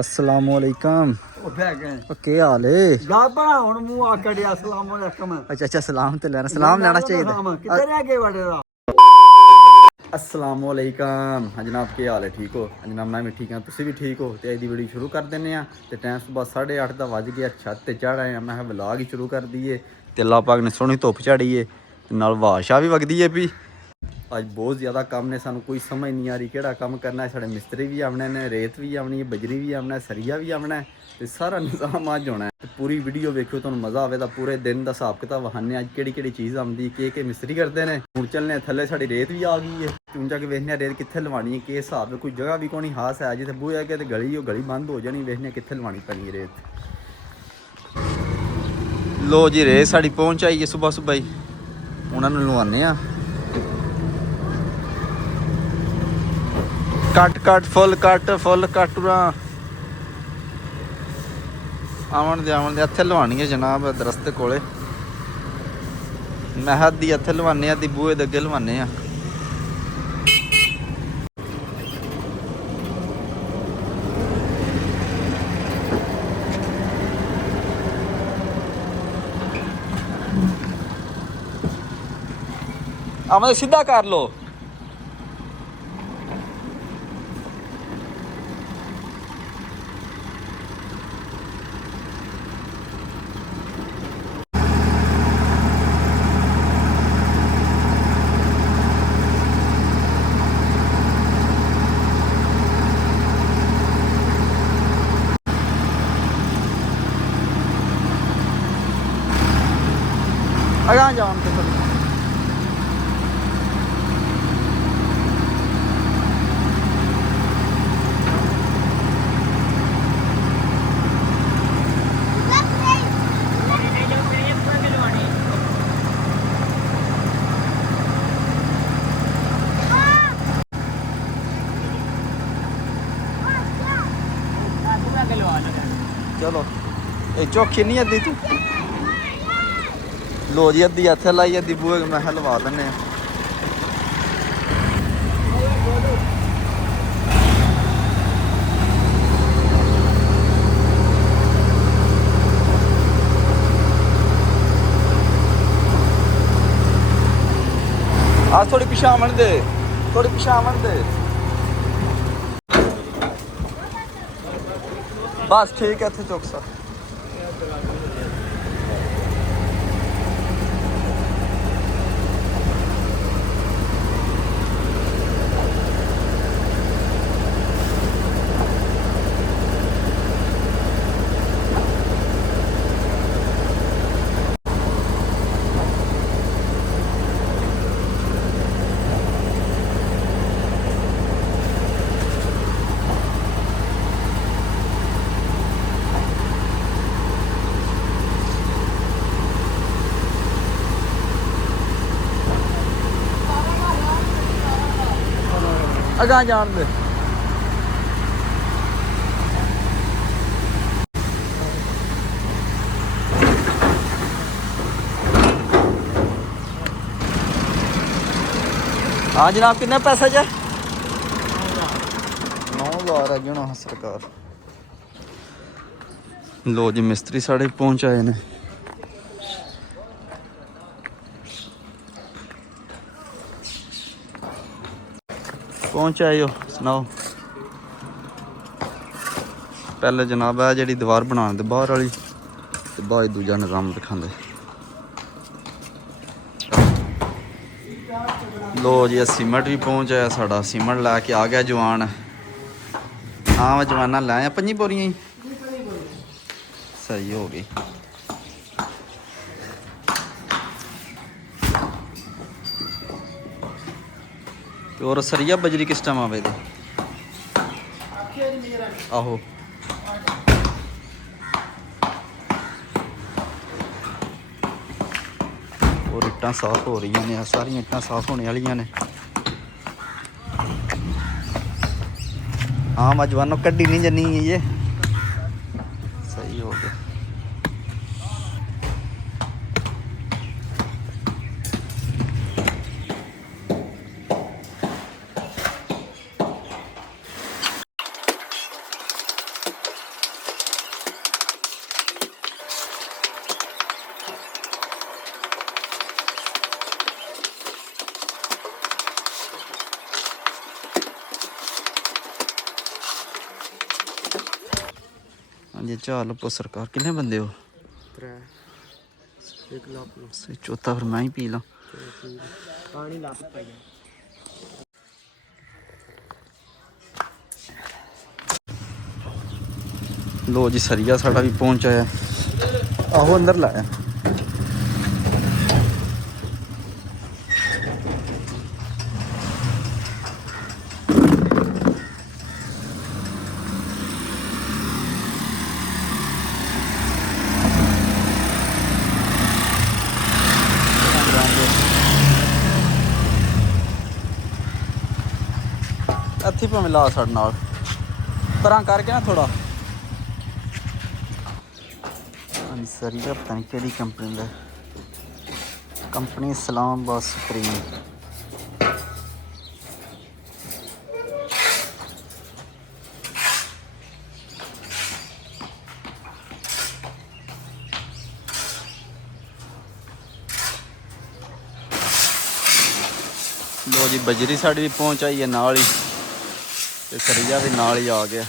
अस्सलामुअलैकुम। क्या हाल है? अच्छा अच्छा सलाम तो लेना, सलाम लेना चाहिए। अस्सलामुअलैकुम। हाँ जनाब, क्या हाल है? ठीक हो? हाँ जनाब, मैं भी ठीक हाँ, तुम भी ठीक हो? तो अज की वीडियो शुरू कर दें। तो टाइम सुबह 8:30 का वज गया, छत पर चढ़ आए। मैं व्लॉग ही शुरू कर दीए। तो अल्लाह पाक ने सोहनी धुप झाड़ी है, नाल वाह भी वगदी है भी। अज बहुत ज़्यादा काम ने, सानू कोई समझ नहीं आ रही कि काम करना है। साढ़े मिस्त्री भी आने ने, रेत भी आनी है, बजरी भी आना है, सरिया भी आना है, तो सारा निज़ाम अज होना है। तो पूरी वीडियो वेखो, तुहानू मज़ा आएगा। पूरे दिन का हिसाब किताब वहाने अज कि चीज़ आती, कि मिस्त्री करते हैं। हूँ चलने थले, साड़ी रेत भी आ गई है। हूँ जाके वेखने रेत कितने लवानी है, कि हिसाब है। कोई जगह भी कोई खास है, जिसे बूहे अगे तो गली बंद हो जानी। वेखने कितने लवानी पैनी है रेत। लो जी, रेत साड़ी पहुँच आई है सुबह सुबह ही, उन्होंने लवाने। कट फुल कट आवन दे इत्थे लवानी है जनाब, दरस्त कोले। मैं अद्धी इत्थे लवाने, अद्धी बूहे दे अगे लवाने। आम सीधा कर लो। अगा जाओ तो चलो ये चौखी नहीं अद्धी तू। लो जी, अद्धी इत्थे लाई, अद्धी बूहे मैं लवा देने। आज थोड़ी पिछा आवन दे, थोड़ी पिछा आवन दे। बस ठीक है, इत्थे चुक सा। अगा जान दे। हाँ जनाब, किन्ने पैसा जा? 9,000 है गिनो सरकार। लो जी, मिस्त्री साढ़े पहुँच आए ने। पहुँच आए हो, सुनाओ। पहले जनाब है जी दीवार बनाने दे बाहर वाली, ते बाद दूजा निजाम दिखाते। लो जी, सीमेंट भी पहुँच आया साड़ा। सीमेंट लैके आ गया जवान। हाँ मैं जवाना लाया 5 बोरियां ही सही हो गई। और सरिया बजरी किस टाइम आवे दे? आहो और इट्टां साफ हो रही ने, सारियां इट्टां साफ होने वाली ने। हाँ मैं जवानों कड्डी नहीं जनी ये, सही हो गया। ਹਾਂਜੀ ਚਾਹ ਲੱਭੋ ਸਰਕਾਰ। ਕਿੰਨੇ ਬੰਦੇ ਹੋ? 3 1 ਲੱਖ ਚੌਥਾ ਫਿਰ ਮੈਂ ਹੀ ਪੀ ਲਾਂ। ਪਾਣੀ ਲੱਭ ਪਾਈਆ। ਲੋ ਜੀ ਸਰੀਆ ਸਾਡਾ ਵੀ ਪਹੁੰਚ ਆਇਆ। ਆਹੋ ਅੰਦਰ ਲਾਇਆ। ਇੱਥੇ ਭਾਵੇਂ ਲਾ ਸਾਡੇ ਨਾਲ ਪਰਾਂ ਕਰਕੇ ਨਾ ਥੋੜਾ। ਹਾਂਜੀ ਸਰੀਆ ਪਤਾ ਨਹੀਂ ਕਿਹੜੀ ਕੰਪਨੀ ਦਾ। Company Islamabad supreme. ਲੋ ਜੀ ਬਜਰੀ ਸਾਡੀ ਵੀ ਪਹੁੰਚ ਆਈ ਹੈ ਨਾਲ ਹੀ, ਤੇ ਸਰੀਆ ਵੀ ਨਾਲ ਹੀ ਆ ਗਿਆ।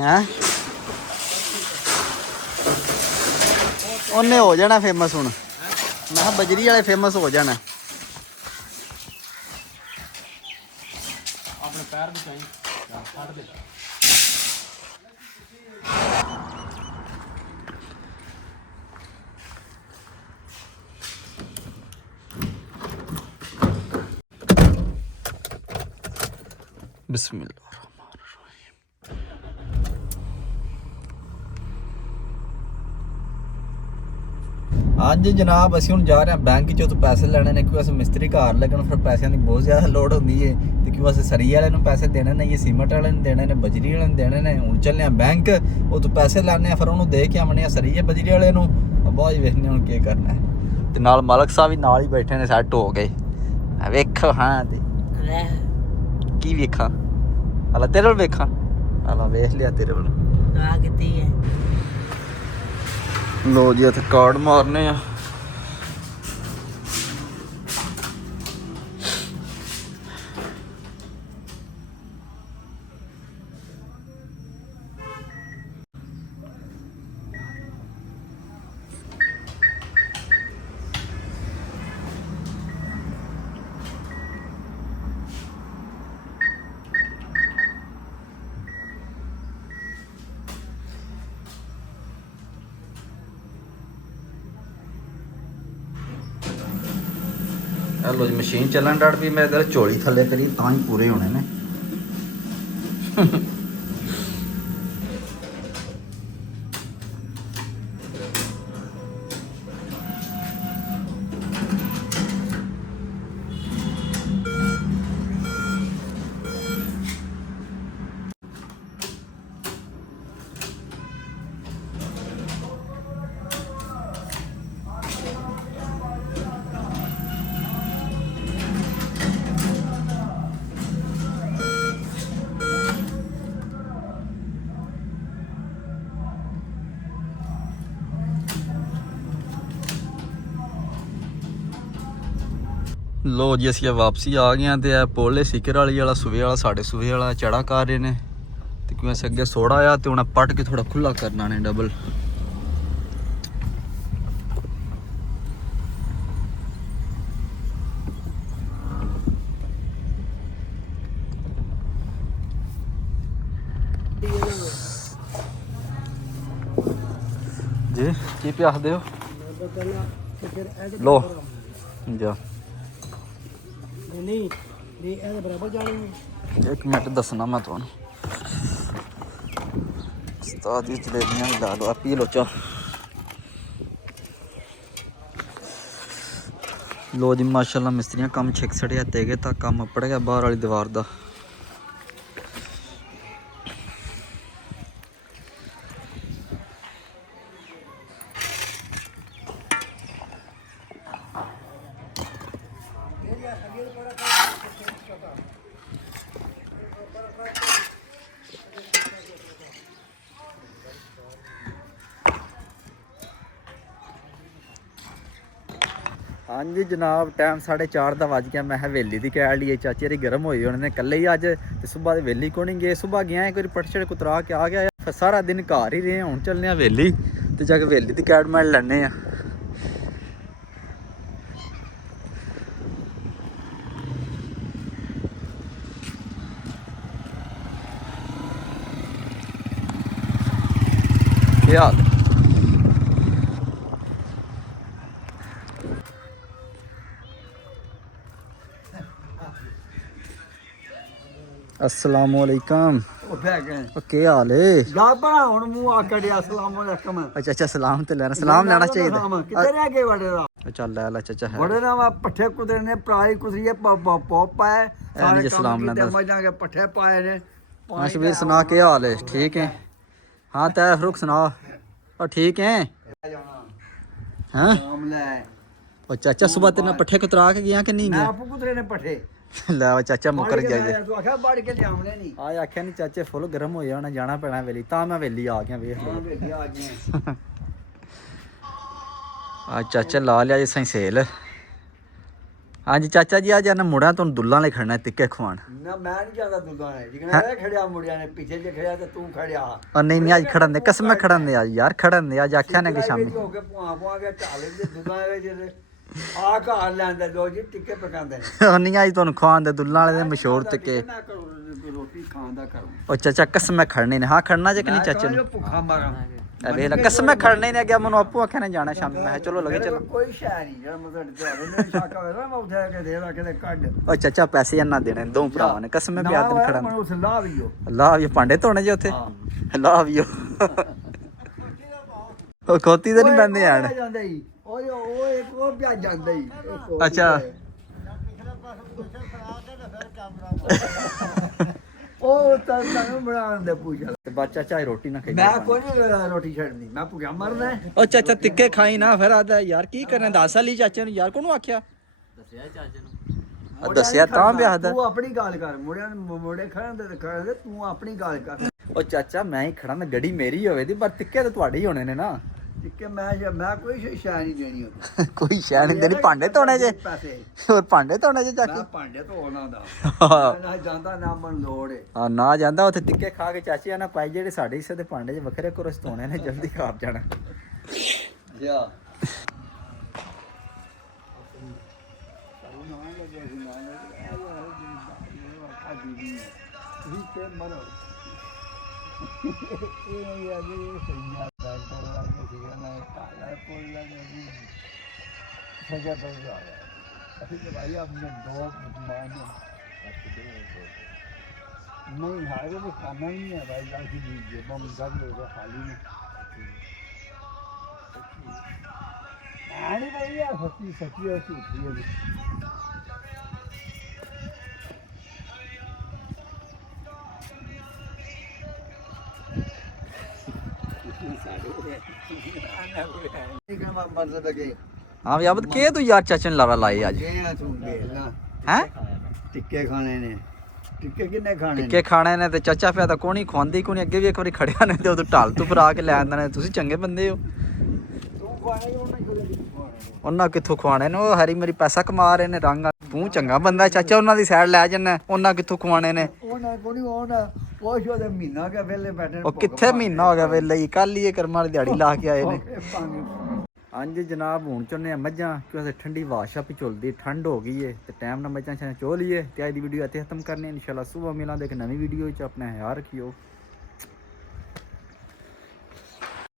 ਹੈਂ ਉਹਨੇ ਹੋ ਜਾਣਾ ਫੇਮਸ ਹੁਣ। ਮੈਂ ਕਿਹਾ ਬਜਰੀ ਵਾਲੇ ਫੇਮਸ ਹੋ ਜਾਣਾ। ਆਪਣੇ ਪੈਰ ਬਚਾਈ ਛੱਡ ਦੇ। ਬਿਸਮਿल्लाह। ਅੱਜ ਜਨਾਬ ਅਸੀਂ ਹੁਣ ਜਾ ਰਹੇ ਹਾਂ ਬੈਂਕ ਚੋਂ ਤੋਂ ਪੈਸੇ ਲੈਣੇ ਨੇ, ਕਿਉਂਕਿ ਅਸੀਂ ਮਿਸਤਰੀ ਘਰ ਲੱਗਣ, ਫਿਰ ਪੈਸਿਆਂ ਦੀ ਬਹੁਤ ਜ਼ਿਆਦਾ ਲੋੜ ਹੁੰਦੀ ਹੈ। ਤੇ ਕਿਉਂਕਿ ਅਸੀਂ ਸਰੀ ਵਾਲੇ ਨੂੰ ਪੈਸੇ ਦੇਣੇ ਨੇ, ਇਹ ਸੀਮੈਂਟ ਵਾਲੇ ਨੂੰ ਦੇਣੇ ਨੇ, ਬਜਰੀ ਵਾਲੇ ਨੂੰ ਦੇਣੇ ਨੇ। ਹੁਣ ਚੱਲੇ ਹਾਂ ਬੈਂਕ, ਉਹ ਤੋਂ ਪੈਸੇ ਲੈਣੇ ਆ, ਫਿਰ ਉਹਨੂੰ ਦੇ ਕੇ ਆਉਣੇ ਆ ਸਰੀਏ ਬਜਰੀ ਵਾਲੇ ਨੂੰ। ਬਾਅਦ ਵੇਖਣੇ ਹੁਣ ਕੀ ਕਰਨਾ ਹੈ। ਤੇ ਨਾਲ ਮਾਲਕ ਸਾਹਿਬ ਵੀ ਨਾਲ ਹੀ ਬੈਠੇ ਨੇ, ਸੈੱਟ ਹੋ ਗਏ। ਵੇਖੋ ਹਾਂ ਤੇ ਕੀ ਵੇਖਾਂ ਹਲਾ ਤੇਰੇ ਵੱਲ ਵੇਖਾਂ। ਹਲਾ ਵੇਖ ਲਿਆ ਤੇਰੇ ਵੱਲ। ਆ ਕਿੱਥੇ ਹੈ? ਲੋ ਜੀ ਇੱਥੇ ਕਾਰਡ ਮਾਰਨੇ ਆ। ਲੋ ਜੀ ਮਸ਼ੀਨ ਚੱਲਣ ਡੜ ਵੀ ਮੈਂ ਇਧਰ ਝੋਲੀ ਥੱਲੇ ਕਰੀ ਤਾਂ ਹੀ ਪੂਰੇ ਹੋਣੇ ਨੇ। ਲੋ ਜੀ ਅਸੀਂ ਵਾਪਸੀ ਆ ਗਏ ਤੇ ਇਹ ਪੋਲੇ ਸਿਕਰ ਵਾਲਾ ਸੂਵੇ ਵਾਲਾ ਸਾਡੇ ਸੂਵੇ ਵਾਲਾ ਚੜਾ ਕਰ ਰਹੇ ਨੇ। ਤੇ ਕਿਉਂ ਅਸੀਂ ਅੱਗੇ ਸੋੜਾ ਆ ਤੇ ਹੁਣ ਪੱਟ ਕੇ ਥੋੜਾ ਖੁੱਲਾ ਕਰਨਾ ਨੇ ਡਬਲ। ਜੀ ਕੀ ਪਿਆਸਦੇ ਹੋ? ਲੋ ਜਾ ਨਹੀਂ ਦੇ ਇਹਦੇ ਬਰਾਬਰ ਜਾਣੀ। ਇੱਕ ਮਿੰਟ ਦੱਸਣਾ ਮੈਂ ਤੁਹਾਨੂੰ। ਉਸਤਾਦ ਦੀ ਜਲੇਬੀਆਂ ਵੀ ਲਾ ਲਓ। ਪੀ ਲੋ ਚਾਹ। ਲੋ ਜੀ ਮਾਸ਼ਾਅੱਲਾ ਮਿਸਤਰੀਆਂ ਕੰਮ ਛਿਕ ਛੜਿਆ ਤੇ ਗਏ ਤਾਂ ਕੰਮ ਅਪੜ ਗਿਆ ਬਾਹਰ ਵਾਲੀ ਦੀਵਾਰ ਦਾ। ਹਾਂਜੀ ਜਨਾਬ ਟਾਈਮ 4:30 ਦਾ ਵੱਜ ਗਿਆ। ਮੈਂ ਕਿਹਾ ਵੇਲੀ ਦੀ ਕਹਿ ਲਈਏ, ਚਾਚੇ ਦੀ ਗਰਮ ਹੋਈ ਉਹਨਾਂ ਨੇ ਇਕੱਲੇ ਹੀ ਅੱਜ ਤੇ ਸੁਬਾਹ ਦੇ ਵੇਲੀ ਕੋਣੀ ਗਏ। ਸੁਬਾਹ ਗਿਆ ਇੱਕ ਵਾਰੀ ਪਟਛੜ ਕੁਤਰਾ ਕੇ ਆ ਗਿਆ, ਫਿਰ ਸਾਰਾ ਦਿਨ ਘਰ ਹੀ ਰਹੇ। ਹੁਣ ਚੱਲਨੇ ਆ ਵੇਲੀ ਤੇ ਜਾ ਕੇ ਵੇਲੀ ਦੀ ਕੈਡ ਮੈਲ ਲੈਣੇ ਆ। ਕੀ ਹਾਲ ਹੈ? अस्सलामुअलैकुम। ਕੀ ਹਾਲ ਏ? ਜਾ ਬਣਾ ਹੁਣ ਮੂੰਹ ਆਕੜਿਆ ਅਸਲਾਮ ਅਲੈਕਮ। ਅੱਛਾ ਅੱਛਾ ਸਲਾਮ ਤੇ ਲੈਣਾ, ਸਲਾਮ ਲੈਣਾ ਚਾਹੀਦਾ। ਕਿੱਥੇ ਰਹਿ ਗਏ ਵੜੇ ਦਾ? ਚੱਲ ਲੈ ਲੈ ਚਾਚਾ ਹੈ। ਬੜੇ ਨਾ ਵਾ ਪੱਠੇ ਕੁਦਰੇ ਨੇ ਪ੍ਰਾਈ ਕੁਦਰੀਏ ਪੋਪ ਹੈ ਜੀ ਸਲਾਮ ਲੈਂਦਾ। ਮਜਾਂ ਕੇ ਪੱਠੇ ਪਾਏ ਨੇ। ਹਾਂ ਸ਼ਬੀਰ ਸੁਣਾ ਕੀ ਹਾਲ ਹੈ? ਠੀਕ ਹੈ। ਹਾਂ ਤੈ ਫਰੂਕ ਸੁਣਾ। ਉਹ ਠੀਕ ਹੈ ਹਾਂ। ਨਾਮ ਲੈ ਉਹ ਚਾਚਾ ਸੁਬਹ ਤੇ ਨਾ ਪੱਠੇ ਕੁਤਰਾ ਕੇ ਗਿਆ ਕਿ ਨਹੀਂ ਮੈਂ ਗਿਆ? ਆਪੂ ਕੁਦਰੇ ਨੇ ਪੱਠੇ ਲੈ ਉਹ ਚਾਚਾ ਮੁੱਕਰ ਗਿਆ ਜੇ। ਤੂੰ ਆਖਿਆ ਬਾੜ ਕੇ ਲਿਆਉਣੇ ਨਹੀਂ। ਆ ਆਖਿਆ ਨਹੀਂ ਚਾਚੇ ਫੁੱਲ ਗਰਮ ਹੋ ਜਾਣਾ, ਜਾਣਾ ਪੈਣਾ ਵੇਲੀ। ਤਾਂ ਮੈਂ ਵੇਲੀ ਆ ਗਿਆ, ਵੇਖ ਹਾਂ ਲਓ। ਵੇਖਿਆ ਆ ਗਏ। ਆ ਚਾਚਾ ਲਾ ਲਿਆ ਜੀ ਸਹੀ ਸੇਲ। ਹਾਂਜੀ ਚਾਚਾ ਜੀ ਆ ਜਾਨਾ ਮੁੜਿਆ ਤੁਹਾਨੂੰ ਦੁੱਲਾਂ ਲਈ ਖੜਨਾ ਤਿੱਕੇ ਖਵਾਣ। ਨਾ ਮੈਂ ਨਹੀਂ ਜਾਂਦਾ ਦੁੱਧਾਂ ਨੇ ਜਿਗਣਾ ਇਹ ਖੜਿਆ ਮੁੰਡਿਆਂ ਨੇ ਪਿੱਛੇ ਜੇ ਖੜਿਆ ਤੇ ਤੂੰ ਖੜਿਆ। ਉਹ ਨਹੀਂ ਨਹੀਂ ਅੱਜ ਖੜਨ ਦੇ, ਕਸਮ ਖੜਨ ਦੇ ਅੱਜ ਯਾਰ, ਖੜਨ ਦੇ ਅੱਜ। ਆਖਿਆ ਨੇ ਕਿ ਸ਼ਾਮੀ ਹੋ ਕੇ ਭੂਆ ਕੇ ਢਾਲੇ ਦੇ ਦੁੱਧਾਂ ਵਿੱਚ ਆ ਘਰ ਲੈਂਦੇ ਦੋ ਜੀ ਟਿੱਕੇ ਪਕਾਉਂਦੇ ਨੇ। ਉਹ ਨਹੀਂ ਅੱਜ ਤੁਹਾਨੂੰ ਖਵਾਣ ਦੇ ਦੁੱਲਾਂ ਵਾਲੇ ਦੇ ਮਸ਼ਹੂਰ ਤਿੱਕੇ। ਨਾ ਕਰੋ ਰੋਟੀ ਖਾਣ ਦਾ ਕਰੋ। ਉਹ ਚਾਚਾ ਕਸਮ ਖੜਨੇ ਨੇ। ਹਾਂ ਖੜਨਾ ਜੇ ਕਿ ਨਹੀਂ ਚਾਚੇ ਨੂੰ? ਭੁੱਖਾ ਮਾਰਾਂ ਇਹ ਵੇਖ ਲੈ ਕਸਮ ਖੜਨੇ ਨੇ। ਅੱਗੇ ਮੈਨੂੰ ਆਪੂ ਆਖਿਆ ਨੇ ਜਾਣਾ ਸ਼ਾਮੀ। ਮੈਂ ਕਿਹਾ ਚਲੋ ਲਗੇ ਚਲੋ। ਕੋਈ ਸ਼ੈ ਨਹੀਂ ਜਿਹੜਾ ਮਤਲਬ ਤੁਹਾਡੇ ਨੇ ਸ਼ੱਕ ਹੋਵੇ ਨਾ ਮੈਂ ਉੱਥੇ ਕੇ ਦੇ ਲਾ ਕੇ ਕੱਢ। ਉਹ ਚਾਚਾ ਪੈਸੇ ਇਹਨਾਂ ਦੇਣੇ ਦੋ ਭਰਾਵਾਂ ਨੇ। ਕਸਮ ਪਿਆ ਦਿਨ ਖੜਨ। ਮੈਨੂੰ ਉਸ ਲਾ ਵੀ ਹੋ ਲਾ ਵੀ ਭਾਂਡੇ ਧੋਣੇ ਜੇ ਉੱਥੇ। ਲਾ ਵੀ ਉਹ ਖੋਤੀ ਤੇ ਨਹੀਂ ਬੰਦੇ ਆਣ। ਜਾਂਦੇ ਹੀ ਉਹ ਇੱਕ ਉਹ ਪਿਆ ਜਾਂਦਾ ਹੀ। ਅੱਛਾ ਉਹ ਤਾਂ ਸਾਨੂੰ ਬਣਾਉਣ ਦੇ ਪੁੱਛਾ ਤੇ ਬੱਚਾ ਚਾਹੇ ਰੋਟੀ ਨਾ ਖਾਈ। ਮੈਂ ਕੋਈ ਨਹੀਂ ਰੋਟੀ ਛੱਡਣੀ, ਮੈਂ ਭੁੱਖਾ ਮਰਨਾ। ਉਹ ਚਾਚਾ ਤਿੱਕੇ ਖਾਈ ਨਾ ਫਿਰ ਆਦਾ ਯਾਰ ਕੀ ਕਰਨਾ। ਦੱਸ ਲਈ ਚਾਚੇ ਨੂੰ ਯਾਰ, ਕੋਨੂੰ ਆਖਿਆ? ਦੱਸਿਆ ਚਾਚੇ ਨੂੰ। ਦੱਸਿਆ ਤਾਂ ਵਿਆਹ ਦਾ। ਤੂੰ ਆਪਣੀ ਗੱਲ ਕਰ। ਮੁੰਡੇ ਖੜਨ ਦੇ ਖੜਦੇ, ਤੂੰ ਆਪਣੀ ਗੱਲ ਕਰ। ਉਹ ਚਾਚਾ ਮੈਂ ਹੀ ਖੜਾ, ਮੈਂ ਗੱਡੀ ਮੇਰੀ ਹੋਵੇ ਦੀ, ਪਰ ਤਿੱਕੇ ਤਾਂ ਤੁਹਾਡੇ ਹੀ ਹੋਣੇ ਨੇ ਨਾ। ਟਿੱਕੇ ਮੈਂ ਕੋਈ ਸ਼ੈ ਨਹੀਂ ਦੇਣੀ ਉਹ। ਕੋਈ ਸ਼ੈ ਨਹੀਂ ਦੇਣੀ। ਭਾਂਡੇ ਧੋਣੇ ਜੇ ਪੈਸੇ ਹੋਰ ਭਾਂਡੇ ਧੋਣੇ ਜੇ ਚੱਕ। ਮੈਂ ਭਾਂਡੇ ਧੋਣਾ ਦਾ ਨਾ ਜਾਂਦਾ ਨਾ ਮਨ ਲੋੜ ਏ। ਹਾਂ ਨਾ ਜਾਂਦਾ ਉੱਥੇ ਤਿੱਕੇ ਖਾ ਕੇ ਚਾਚੀ ਆ ਨਾ ਪਾਈ ਜਿਹੜੇ ਸਾਡੇ ਹਿੱਸੇ ਦੇ ਭਾਂਡੇ 'ਚ ਵੱਖਰੇ ਕਰੋ ਧੋਣੇ ਨੇ, ਜਲਦੀ ਖਾਪ ਜਾਣਾ। ਯਾ भाई आपने दो नहीं हारे वो खाना नहीं है भाई। जाके दीजिए बम दब होगा खाली में। आने भाई यार सच्ची सच्ची ऐसी उठी है। मतलब है ਹਾਂ ਵੀ ਆਬਦ ਕੇ ਤੂੰ ਯਾਰ ਚਾਚੇ ਨੇ ਲਾਰਾ ਲਾਏ ਅੱਜ ਹੈ? ਟਿੱਕੇ ਖਾਣੇ ਨੇ। ਟਿੱਕੇ ਕਿੰਨੇ ਖਾਣੇ? ਟਿੱਕੇ ਖਾਣੇ ਨੇ ਤੇ ਚਾਚਾ ਪਿਆ ਤਾਂ ਕੋਣੀ ਖਵਾਉਂਦੀ ਕੋਣੀ। ਅੱਗੇ ਵੀ ਇੱਕ ਵਾਰੀ ਖੜਿਆ ਨੇ ਤੇ ਉਦੋਂ ਢਾਲ ਤੋਂ ਫਰਾ ਕੇ ਲੈ ਆਂਦੇ ਨੇ। ਤੁਸੀਂ ਚੰਗੇ ਬੰਦੇ ਹੋ। ਤੂੰ ਖਾਣੇ ਉਹਨਾਂ ਕਿੱਥੋਂ ਖਵਾਣੇ ਨੇ? ਉਹ ਹਰੀ ਮੇਰੀ ਪੈਸਾ ਕਮਾ ਰਹੇ ਨੇ ਰੰਗ। ਤੂੰ ਚੰਗਾ ਬੰਦਾ ਚਾਚਾ, ਉਹਨਾਂ ਦੀ ਸਾਈਡ ਲੈ ਜੰਨਾ। ਉਹਨਾਂ ਕਿੱਥੋਂ ਖਵਾਣੇ ਨੇ? ਉਹਨਾਂ ਕੋਣੀ ਉਹ ਸ਼ੋਦੇ ਮਹੀਨਾ ਕੇ ਵੇਲੇ ਬੈਠੇ। ਉਹ ਕਿੱਥੇ ਮਹੀਨਾ ਹੋ ਗਿਆ ਵੇਲੇ? ਕੱਲ ਹੀ ਇਹ ਕਰਮਾਂ ਵਾਲੀ ਦਿਹਾੜੀ ਲਾ ਕੇ ਆਏ ਨੇ। ਹਾਂਜੀ ਜਨਾਬ ਹੁਣ ਚੁੰਨੇ ਆ ਮੱਝਾਂ ਕਿਉਂਕਿ ਠੰਡੀ ਵਾਸ਼ਾ ਵੀ ਚੁਲਦੀ, ਠੰਡ ਹੋ ਗਈ ਏ ਤੇ ਟਾਈਮ ਨਾਲ ਮੱਝਾਂ ਚੋ ਲਈਏ। ਤੇ ਅੱਜ ਦੀ ਵੀਡੀਓ ਇੱਥੇ ਖਤਮ ਕਰਨੀ। ਇਨਸ਼ਾਅੱਲਾ ਸੁਬਹ ਮਿਲਾਂਗੇ ਇੱਕ ਨਵੀਂ ਵੀਡੀਓ 'ਚ। ਆਪਣਾ ਖਿਆਲ ਰੱਖਿਓ।